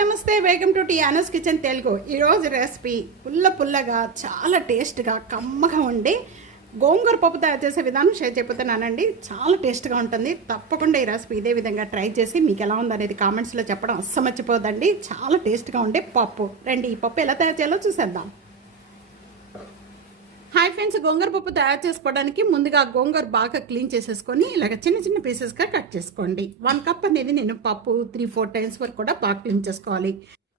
నమస్తే welcome to Tiana's kitchen Telugu. ఈరోజు recipe పుల్ల పుల్లగా చాలా టేస్ట్గా కమ్మగా ఉండి గోంగూర పప్పు తయారు చేసే విధానం షేర్ చెబుతున్నానండి చాలా టేస్ట్గా ఉంటుంది. తప్పకుండా ఈ రెసిపీ ఇదే విధంగా ట్రై చేసి మీకు ఎలా ఉందనేది కామెంట్స్లో చెప్పడం అస్సమర్చిపోదండి. చాలా టేస్ట్గా ఉండే పప్పు. రండి ఈ పప్పు ఎలా తయారు చేయాలో చూసేద్దాం. హాయ్ ఫ్రెండ్స్ గోంగూర పప్పు తయారు చేసుకోవడానికి ముందుగా గోంగూర బాగా క్లీన్ చేసేసుకొని ఇలాగ చిన్న చిన్న పీసెస్గా కట్ చేసుకోండి. వన్ కప్ అనేది నేను పప్పు త్రీ ఫోర్ టైమ్స్ వరకు కూడా బాగా క్లీన్ చేసుకోవాలి.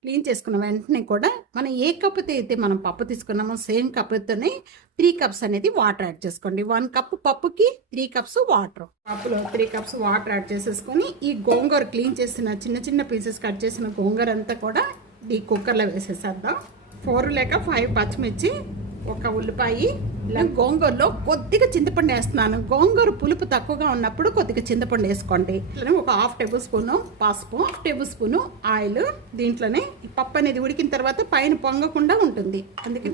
క్లీన్ చేసుకున్న వెంటనే కూడా మనం ఏ కప్పుతో అయితే మనం పప్పు తీసుకున్నామో సేమ్ కప్పుతోనే త్రీ కప్స్ అనేది వాటర్ యాడ్ చేసుకోండి. వన్ కప్ పప్పుకి త్రీ కప్స్ వాటర్ పప్పులో త్రీ కప్స్ వాటర్ యాడ్ చేసేసుకొని ఈ గోంగూర క్లీన్ చేసిన చిన్న చిన్న పీసెస్ కట్ చేసిన గోంగూర అంతా కూడా ఈ కుక్కర్లో వేసేసేద్దాం. ఫోర్ లేక ఫైవ్ పచ్చిమిర్చి ఒక ఉల్లిపాయ ఇలా గోంగూరలో కొద్దిగా చింతపండు వేస్తున్నాను. గోంగూర పులుపు తక్కువగా ఉన్నప్పుడు కొద్దిగా చింతపండు వేసుకోండి. ఒక హాఫ్ టేబుల్ స్పూన్ పసుపు హాఫ్ టేబుల్ స్పూన్ ఆయిల్. దీంట్లోనే ఈ పప్పు అనేది ఉడికిన తర్వాత పైన పొంగకుండా ఉంటుంది. అందుకే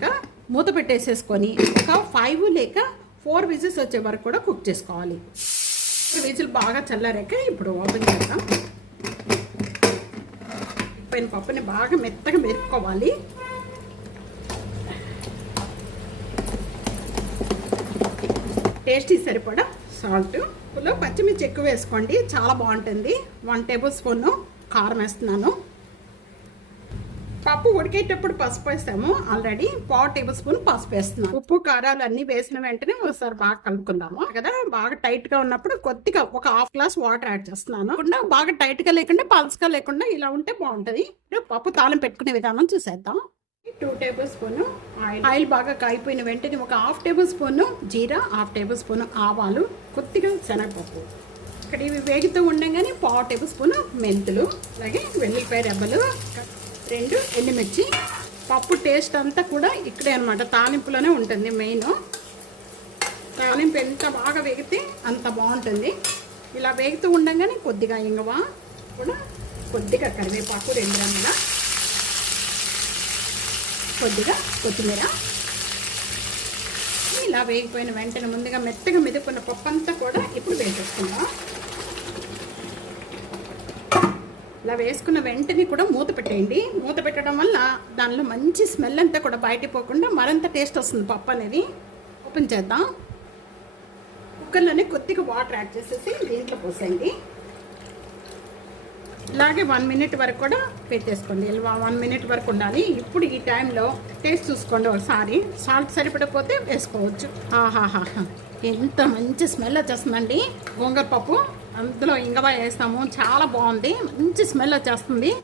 మూత పెట్టేసేసుకొని ఒక ఫైవ్ లేక ఫోర్ విజిల్స్ వచ్చే వరకు కూడా కుక్ చేసుకోవాలి. విజిల్ బాగా చల్లారాక ఇప్పుడు ఓపెన్ చేద్దాం. పైన పప్పుని బాగా మెత్తగా మెరుక్కోవాలి. టేస్టీ సరిపడా సాల్ట్. ఇందులో పచ్చిమిర్చి ఎక్కువ వేసుకోండి. చాలా బాగుంటుంది. వన్ టేబుల్ స్పూన్ కారం వేస్తున్నాను. పప్పు ఉడికేటప్పుడు పసుపు వేస్తాము ఆల్రెడీ పావు టేబుల్ స్పూన్ పసుపు వేస్తున్నాం ఉప్పు కారాలు అన్ని వేసిన వెంటనే ఒకసారి బాగా కలుపుకుందాము. కదా బాగా టైట్గా ఉన్నప్పుడు కొద్దిగా ఒక హాఫ్ గ్లాస్ వాటర్ యాడ్ చేస్తున్నాను. బాగా టైట్గా లేకుండా పలుసుగా లేకుండా ఇలా ఉంటే బాగుంటుంది. పప్పు తాళం పెట్టుకునే విధానం చూసేద్దాం. Two tablespoon oil. ఆయిల్ బాగా కాగిపోయిన వెంటనే ఒక హాఫ్ టేబుల్ స్పూన్ జీరా హాఫ్ టేబుల్ స్పూన్ ఆవాలు కొద్దిగా శనగపప్పు. ఇక్కడ ఇవి వేగుతూ ఉండగానే పావు టేబుల్ స్పూన్ మెంతులు అలాగే వెల్లుల్లిపాయ రెబ్బలు రెండు ఎండుమిర్చి. పప్పు టేస్ట్ అంతా కూడా ఇక్కడే అనమాట తాలింపులోనే ఉంటుంది మెయిన్. తాలింపు ఎంత బాగా వేగితే అంత బాగుంటుంది. ఇలా వేగుతూ ఉండగానే కొద్దిగా ఇంగవ కూడా కొద్దిగా కరివేపాకు రెండు రంగుల కొద్దిగా కొత్తిమీర. ఇలా వేగిపోయిన వెంటనే ముందుగా మెత్తగా మెదుకున్న పప్పు అంతా కూడా ఇప్పుడు వేసేసుకుందాం. ఇలా వేసుకున్న వెంటనే కూడా మూత పెట్టేయండి. మూత పెట్టడం వల్ల దానిలో మంచి స్మెల్ అంతా కూడా బయట పోకుండా మరింత టేస్ట్ వస్తుంది పప్పు అనేది. ఓపెన్ చేద్దాం. కుక్కర్లోనే కొద్దిగా వాటర్ యాడ్ చేసేసి దీంట్లో పోసేయండి. ఇలాగే వన్ మినిట్ వరకు కూడా పెట్టేసుకోండి. వన్ మినిట్ వరకు ఉండాలి. ఇప్పుడు ఈ టైంలో టేస్ట్ చూసుకోండి ఒకసారి. సాల్ట్ సరిపడకపోతే వేసుకోవచ్చు. ఆహాహా. ఎంత మంచి స్మెల్ వచ్చేస్తుందండి. గోంగూర పప్పు అందులో ఇంగవా వేస్తాము. చాలా బాగుంది. మంచి స్మెల్ వచ్చేస్తుంది.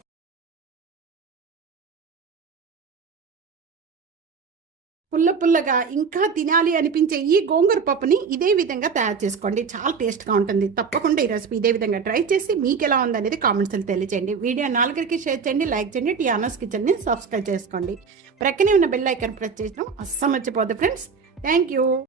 పుల్ల పుల్లగా ఇంకా తినాలి అనిపించే ఈ గోంగూర పప్పుని ఇదే విధంగా తయారు చేసుకోండి. చాలా టేస్ట్గా ఉంటుంది. తప్పకుండా ఈ రెసిపీ ఇదే విధంగా ట్రై చేసి మీకు ఎలా ఉందనేది కామెంట్స్లో తెలియజేయండి వీడియో నాలుగురికి షేర్ చేయండి లైక్ చేయండి టియానోస్ కిచెన్ని సబ్స్క్రైబ్ చేసుకోండి. ప్రక్కనే ఉన్న బెల్ ఐకన్ ప్రెస్ చేయడం అస్సలు మర్చిపోదు ఫ్రెండ్స్. Thank you